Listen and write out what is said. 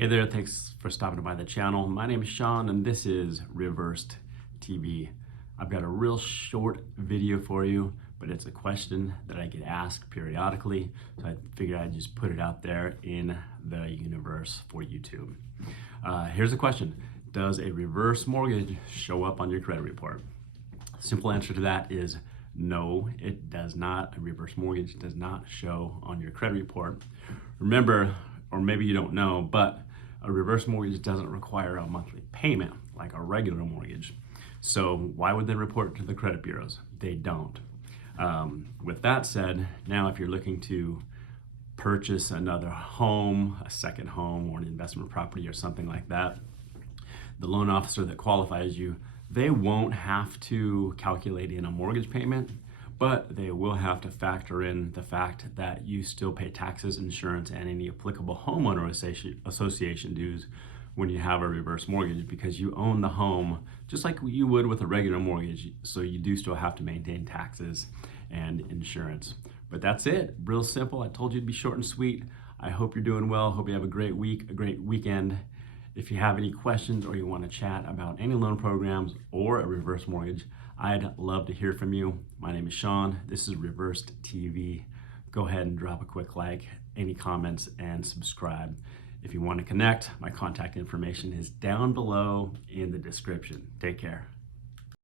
Hey there, thanks for stopping by the channel. My name is Sean and this is Reversed TV. I've got a real short video for you, but it's a question that I get asked periodically, so I figured I'd just put it out there in the universe for YouTube. Here's the question. Does a reverse mortgage show up on your credit report? Simple answer to that is no, it does not. A reverse mortgage does not show on your credit report. Remember, or maybe you don't know, but a reverse mortgage doesn't require a monthly payment like a regular mortgage. So why would they report it to the credit bureaus? They don't. With that said, now if you're looking to purchase another home, a second home, or an investment property or something like that, the loan officer that qualifies you, they won't have to calculate in a mortgage payment, but they will have to factor in the fact that you still pay taxes, insurance, and any applicable homeowner association dues when you have a reverse mortgage, because you own the home just like you would with a regular mortgage. So you do still have to maintain taxes and insurance. But that's it, real simple. I told you to be short and sweet. I hope you're doing well. Hope you have a great week, a great weekend. If you have any questions or you want to chat about any loan programs or a reverse mortgage, I'd love to hear from you. My name is Sean. This is Reversed TV. Go ahead and drop a quick like, any comments, and subscribe. If you want to connect, my contact information is down below in the description. Take care.